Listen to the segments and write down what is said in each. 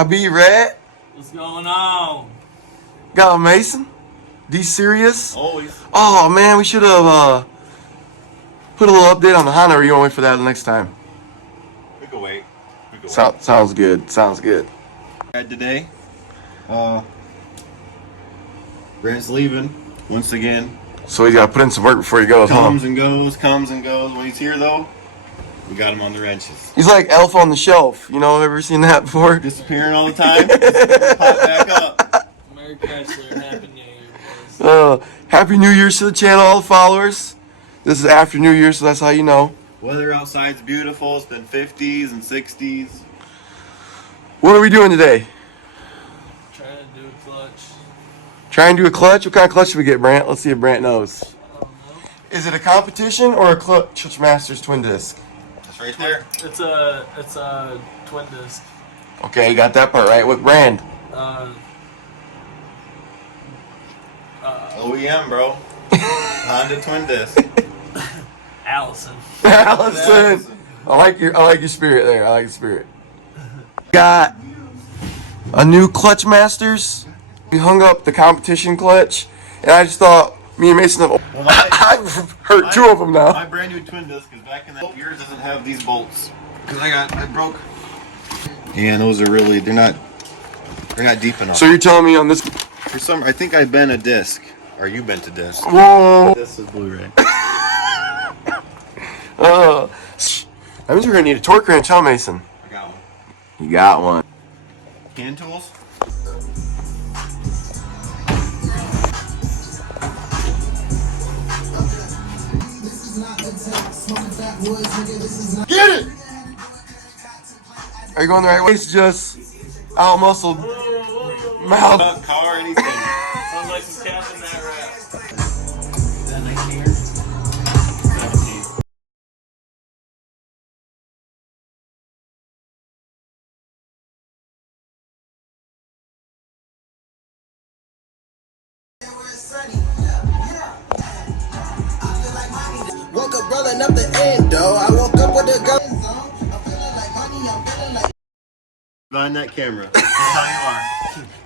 got B Red. What's going on? Got Mason. D Serious. Always. Oh man, we should have put a little update on the Honda. Or you want to wait for that next time? We can wait. Sounds good. Sounds good. Today, Brent's leaving once again. So he's got to put in some work before he goes home. Comes and goes. When he's here though, we got him on the wrenches. He's like Elf on the Shelf. You know, ever seen that before? Disappearing all the time. Pop back up. Merry Chrysler, Happy New Year, boys. Happy New Year's to the channel, all the followers. This is after New Year, so that's how you know. Weather outside's beautiful. It's been 50s and 60s. What are we doing today? Trying to do a clutch. Trying to do a clutch? What kind of clutch do we get, Brant? Let's see if Brant knows. I don't know. Is it a competition or a Clutch Masters twin disc? That's right there. It's a twin disc. Okay, you got that part right. What brand? OEM, bro. Honda twin disc. Allison. Allison. I like your spirit there. I like your spirit. Got a new Clutch Masters. We hung up the competition clutch, and I just thought me and Mason have. I've hurt two of them now. My brand new twin disc is back in the. Yours doesn't have these bolts because I broke. Yeah, those are really they're not deep enough. So you're telling me on this? For some, I think I bent a disc, or you bent a disc. Whoa. This is Blu-ray. That means we're gonna need a torque wrench, huh, Mason? I got one. You got one. Hand tools. Get it! Are you going the right way? It's just out-muscled mouth. Car or anything. Sounds like some cap in that wrap. Is that 19 or 17? Woke up rolling up the endo. I woke up with a gun. I'm feeling like money. I'm feeling like. Behind that camera. That's how you are.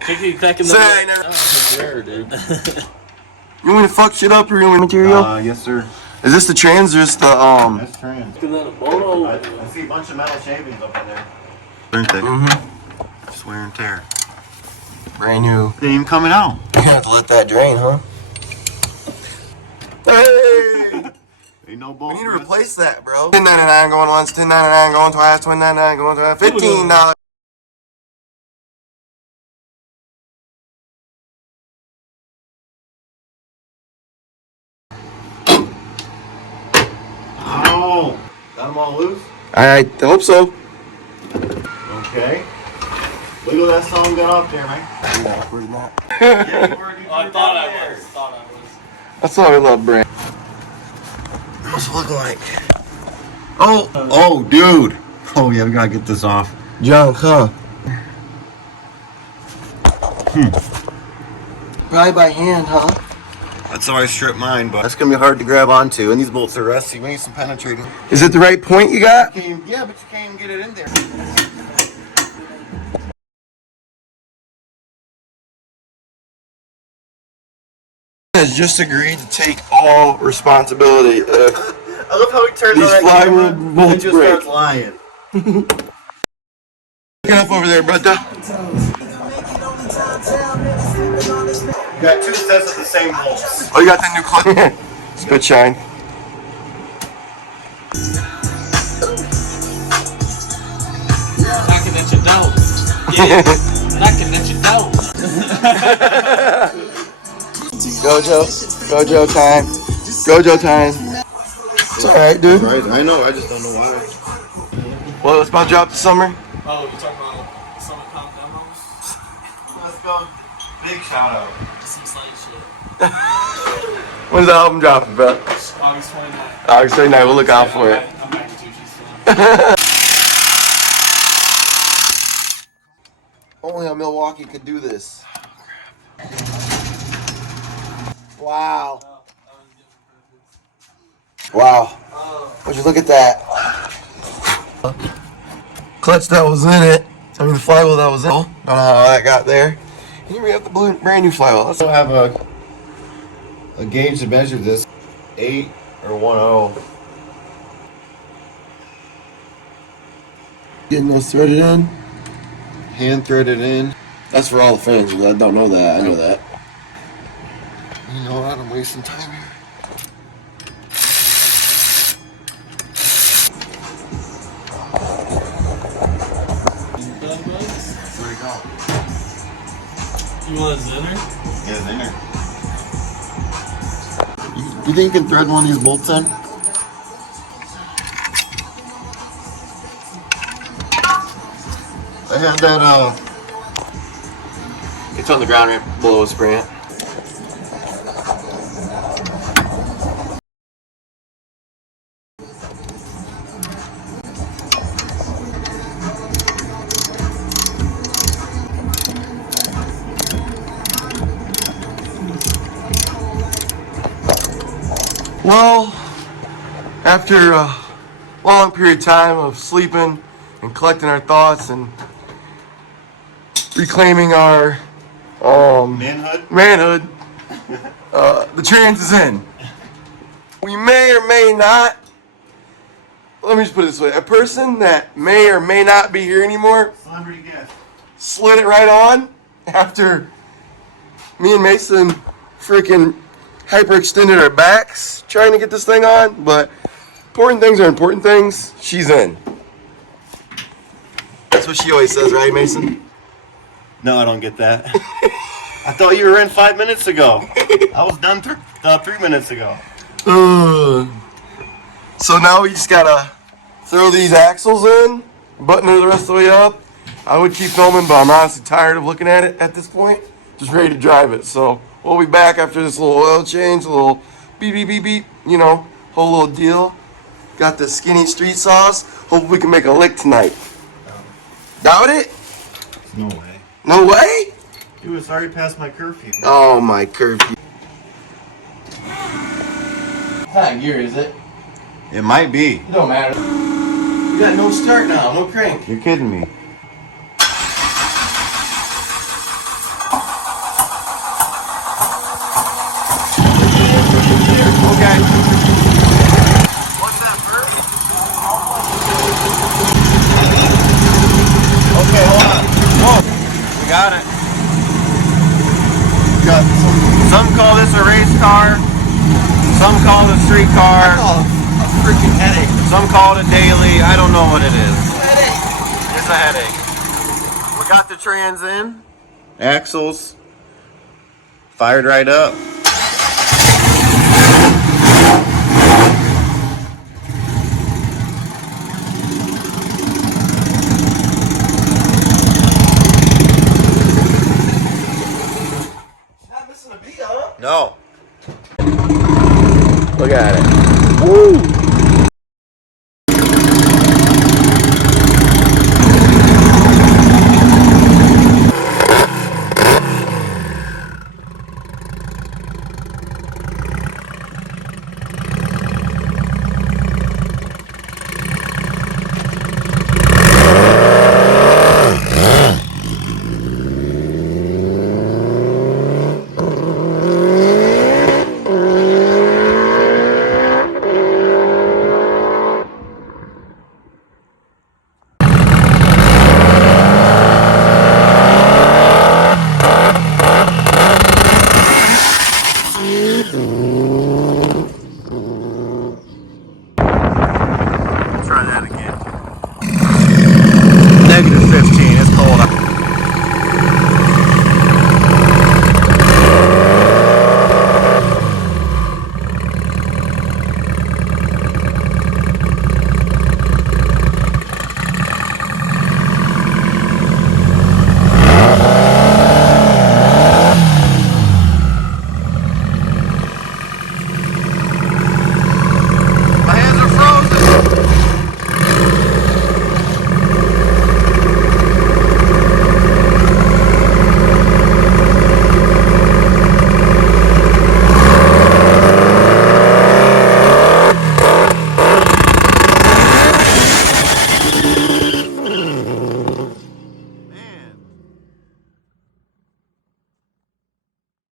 Kick back in the Say, that's rare, dude. You want me to fuck shit up or you want material? Yes, sir. Is this the trans or is the That's trans. Is that a bolo? I see a bunch of metal shavings up in there. Aren't they? Mm-hmm. Just wear and tear. Brand new. They ain't even coming out. You have to let that drain, huh? Hey! Ain't no We bolt. need to replace that, bro. $10.99 going once, $10.99 going twice, $29.99 going twice, $15. Oh, got them all loose? I hope so. Okay. Wiggle that song gun up there, man. Where's that? Yeah, you were, I thought I was. That's all we love, Brand. What's it look like? Oh, dude. Oh, yeah, we gotta get this off. Junk, huh? Probably by hand, huh? That's how I strip mine, but that's gonna be hard to grab onto, and these bolts are rusty. We need some penetrating. Is it the right point you got? Yeah, but you can't even get it in there. Has just agreed to take all responsibility. I love how he turns These on that flywheel camera bolts and just break. starts lying. Get up over there, brother. You got two sets of the same bolts. Oh, you got that new clutch? Spit shine. Knocking at your door. Yeah. Knocking at your door. Gojo time. Gojo time. It's alright, dude. Right, I know, I just don't know why. Well, it's about to drop this summer. Oh, you talking about Summer Comp demos? Let's go. Big shout out. Just some slight shit. When's the album dropping, bro? August 29th. August 29th, we'll look out for it. I'm back to Tucci's film. Only a Milwaukee could do this. Wow. Wow. Would you look at that? Clutch that was in it. I mean, the flywheel that was in. Don't know how that got there. And here we have the brand new flywheel. I have a gauge to measure this. 8 or 1/0. Getting those threaded in. Hand threaded in. That's for all the fans that don't know that. I know that. You know what? I'm wasting time here. Where'd it go? You want a zinner? Yeah, it's in there. You think you can thread one of these bolts in? I had that, It's on the ground right below a spring it. Well, after a long period of time of sleeping and collecting our thoughts and reclaiming our manhood, the trans is in. We may or may not, let me just put it this way, a person that may or may not be here anymore celebrity guest. slid it right on after me and Mason freaking hyperextended our backs trying to get this thing on, but important things are important things. She's in. That's what she always says, right, Mason? No, I don't get that. I thought you were in 5 minutes ago. I was done 3 minutes ago. So now we just gotta throw these axles in, button her the rest of the way up. I would keep filming, but I'm honestly tired of looking at it at this point. Just ready to drive it. So we'll be back after this little oil change, a little beep, beep, beep, beep, you know, whole little deal. Got the skinny street sauce. Hope we can make a lick tonight. Doubt it? No way. No way? Dude, it's already past my curfew. Oh, my curfew. Not gear, is it? It might be. It don't matter. You got no start now, no crank. You're kidding me. Okay. Okay, hold on. Whoa. We got it. Some call this a race car. Some call it a street car. Oh, a freaking headache. Some call it a daily. I don't know what it is. Headache. It's a headache. We got the trans in. Axles. Fired right up.